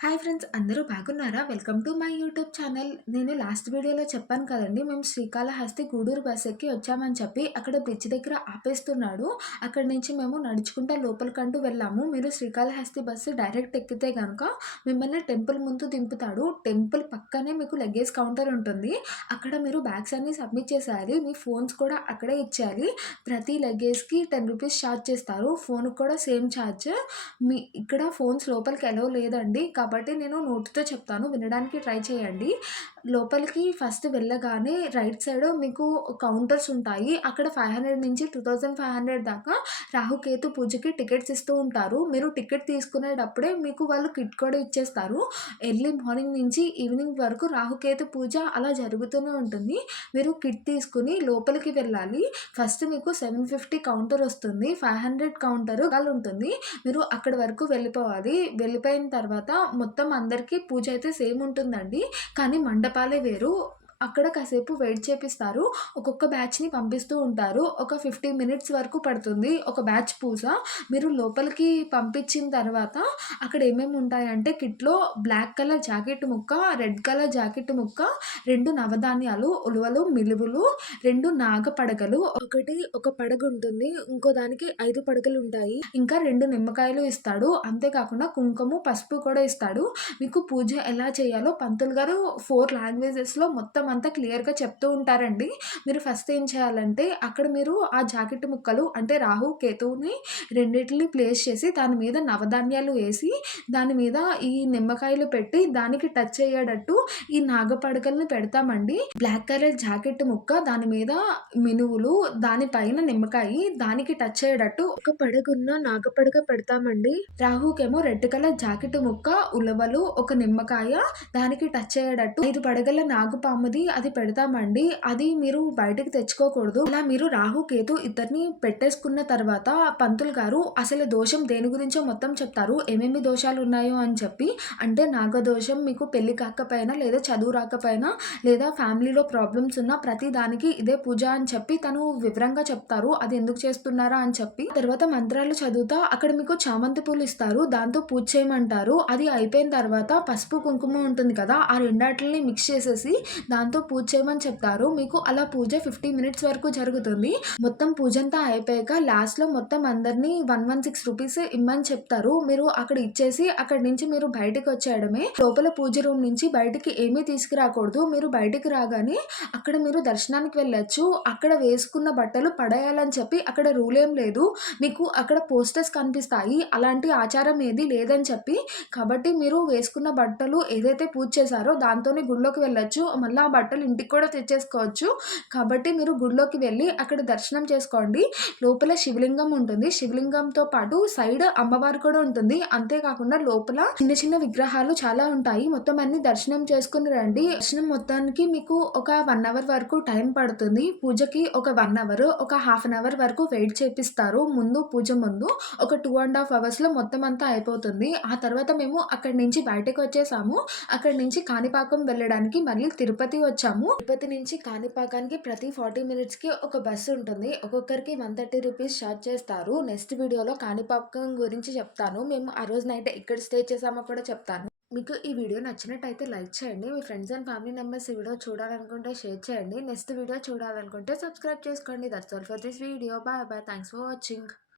Hi friends, అందరూ బాగున్నారా? Welcome to my YouTube channel. నేను లాస్ట్ వీడియోలో చెప్పాను కదండీ! మేము శ్రీకాళహస్తి గూడూరు బస్ ఎక్కి వచ్చామని చెప్పి, అక్కడ బ్రిడ్జ్ దగ్గర ఆపేస్తున్నాడు. అక్కడి నుంచి మేము నడుచుకుంటా లోపలికంటూ వెళ్ళాము. మీరు శ్రీకాళహస్తి బస్సు డైరెక్ట్ ఎక్కితే గనక మిమ్మల్ని టెంపుల్ ముందు దింపుతాడు. టెంపుల్ పక్కనే మీకు లగేజ్ కౌంటర్ ఉంటుంది. అక్కడ మీరు బ్యాగ్స్ అన్నీ సబ్మిట్ చేసేయాలి. మీ ఫోన్స్ కూడా అక్కడే ఇచ్చేయాలి. ప్రతి లగేజ్‌కి రూ. 10 ఛార్జ్ చేస్తారు. ఫోన్‌కి కూడా సేమ్ ఛార్జ్. ఇక్కడ ఫోన్స్ లోపలికి అలౌ లేదండి. కాబట్టి నేను నోటితో చెప్తాను, వినడానికి ట్రై చేయండి. లోపలికి ఫస్ట్ వెళ్ళగానే రైట్ సైడ్ మీకు కౌంటర్స్ ఉంటాయి. అక్కడ 500 నుంచి 2500 దాకా రాహుకేతు పూజకి టికెట్స్ ఇస్తూ ఉంటారు. మీరు టికెట్ తీసుకునేటప్పుడే మీకు వాళ్ళు కిట్ కూడా ఇచ్చేస్తారు. ఎర్లీ మార్నింగ్ నుంచి ఈవినింగ్ వరకు రాహుకేతు పూజ అలా జరుగుతూనే ఉంటుంది. మీరు కిట్ తీసుకొని లోపలికి వెళ్ళాలి. ఫస్ట్ మీకు 750 కౌంటర్ వస్తుంది. 500 కౌంటర్ ఉంటుంది. మీరు అక్కడి వరకు వెళ్ళిపోవాలి. వెళ్ళిపోయిన తర్వాత మొత్తం అందరికీ పూజ అయితే సేమ్ ఉంటుందండి. కానీ మండపాలే వేరు. అక్కడ కాసేపు వెయిట్ చేపిస్తారు. ఒక్కొక్క బ్యాచ్‌ని పంపిస్తూ ఉంటారు. ఒక 15 మినిట్స్ వరకు పడుతుంది ఒక బ్యాచ్ పూజ. మీరు లోపలికి పంపించిన తర్వాత అక్కడ ఏమేమి ఉంటాయంటే కిట్‌లో బ్లాక్ కలర్ జాకెట్ ముక్క, రెడ్ కలర్ జాకెట్ ముక్క, 2 నవధాన్యాలు, ఉలువలు, మినుములు, 2 నాగపడగలు, ఒక పడగ ఉంటుంది. ఇంకో దానికి 5 పడగలుంటాయి. ఇంకా 2 నిమ్మకాయలు ఇస్తాడు. అంతేకాకుండా కుంకుమ, పసుపు కూడా ఇస్తాడు. మీకు పూజ ఎలా చేయాలో పంతులు గారు 4 లాంగ్వేజెస్‌లో మొత్తం అంతా క్లియర్‌గా చెప్తూ ఉంటారండి. మీరు ఫస్ట్ ఏం చేయాలంటే అక్కడ మీరు ఆ జాకెట్ ముక్కలు అంటే రాహు, కేతువుని రెండిటిని ప్లేస్ చేసి దాని మీద నవధాన్యాలు వేసి దాని మీద ఈ నిమ్మకాయలు పెట్టి దానికి టచ్ అయ్యేటట్టు ఈ నాగపడకల్ని పెడతామండి. బ్లాక్ కలర్ జాకెట్ ముక్క, దాని మీద మినువులు, దానిపైన నిమ్మకాయ, దానికి టచ్ అయ్యేటట్టు ఒక పడగున్న నాగపడగ పెడతామండి. రాహుకేమో రెడ్ కలర్ జాకెట్ ముక్క, ఉలవలు, ఒక నిమ్మకాయ, దానికి టచ్ అయ్యేటట్టు 5 పడగల నాగుపాముది అది పెడతామండి. అది మీరు బయటకి తెచ్చుకోకూడదు. అలా మీరు రాహు, కేతు ఇద్దరిని పెట్టేసుకున్న తర్వాత పంతులు గారు అసలు దోషం దేని గురించో మొత్తం చెప్తారు. ఏమేమి దోషాలు ఉన్నాయో అని చెప్పి. అంటే నాగదోషం మీకు పెళ్లి కాకపోయినా, లేదా చదువు రాకపోయినా, లేదా ఫ్యామిలీలో ప్రాబ్లమ్స్ ఉన్నా ప్రతి దానికి ఇదే పూజ అని చెప్పి తను వివరంగా చెప్తారు. అది ఎందుకు చేస్తున్నారా అని చెప్పి. తర్వాత మంత్రాలు చదువుతా అక్కడ మీకు చామంతి పూలు ఇస్తారు. దాంతో పూజ చేయమంటారు. అది అయిపోయిన తర్వాత పసుపు, కుంకుమ ఉంటుంది కదా, ఆ రెండాటిని మిక్స్ చేసేసి దాంతో పూజ చేయమని చెప్తారు. మీకు అలా పూజ 50 మినిట్స్ వరకు జరుగుతుంది. మొత్తం పూజ అంతా అయిపోయాక లాస్ట్‌లో మొత్తం అందరిని 116 రూపీస్ ఇమ్మని చెప్తారు. మీరు అక్కడ ఇచ్చేసి అక్కడి నుంచి మీరు బయటకి వచ్చేయడమే. లోపల పూజ రూమ్ నుంచి బయటికి ఏమీ తీసుకురాకూడదు. మీరు బయటికి రాగానే అక్కడ మీరు దర్శనానికి వెళ్ళొచ్చు. అక్కడ వేసుకున్న బట్టలు పడేయాలని చెప్పి అక్కడ రూల్ ఏం లేదు. మీకు అక్కడ పోస్టర్స్ కనిపిస్తాయి. అలాంటి ఆచారం ఏది లేదని చెప్పి. కాబట్టి మీరు వేసుకున్న బట్టలు ఏదైతే పూజ చేశారో దాంతోనే గుడిలోకి వెళ్ళొచ్చు. మళ్ళీ ఆ బట్టలు ఇంటికి కూడా తెచ్చేసుకోవచ్చు. కాబట్టి మీరు గుడిలోకి వెళ్ళి అక్కడ దర్శనం చేసుకోండి. లోపల శివలింగం ఉంటుంది. శివలింగంతో పాటు సైడ్ అమ్మవారు కూడా ఉంటుంది. అంతేకాకుండా లోపల చిన్న చిన్న విగ్రహాలు చాలా ఉంటాయి. మొత్తం అన్ని దర్శనం చేసుకుని రండి. దర్శనం మొత్తానికి మీకు ఒక 1 అవర్ వరకు టైం పడుతుంది. పూజకి ఒక 1 అవర్, ఒక హాఫ్ అన్ అవర్ వరకు వెయిట్ చేపిస్తారు. పూజ ముందు ఒక 2½ అవర్స్‌లో మొత్తం అంతా అయిపోతుంది. ఆ తర్వాత మేము అక్కడి నుంచి బయటకు వచ్చేసాము. అక్కడి నుంచి కాణిపాకం వెళ్ళడానికి మళ్ళీ తిరుపతి వచ్చాము. తిరుపతి నుంచి కాణిపాకానికి ప్రతి 40 మినిట్స్‌కి ఒక బస్సు ఉంటుంది. ఒక్కొక్కరికి 130 రూపీస్ ఛార్జ్ చేస్తారు. నెక్స్ట్ వీడియోలో కాణిపాకం గురించి చెప్తాను. మేము ఆ రోజు నైట్ ఎక్కడ స్టే చేసామో కూడా చెప్తాను. మీకు ఈ వీడియో నచ్చినట్టయితే లైక్ చేయండి. మీ ఫ్రెండ్స్ అండ్ ఫ్యామిలీ మెంబర్స్ ఈ వీడియో చూడాలనుకుంటే షేర్ చేయండి. నెక్స్ట్ వీడియో చూడాలనుకుంటే సబ్స్క్రైబ్ చేసుకోండి. That's all for this video. Bye bye. Thanks for watching.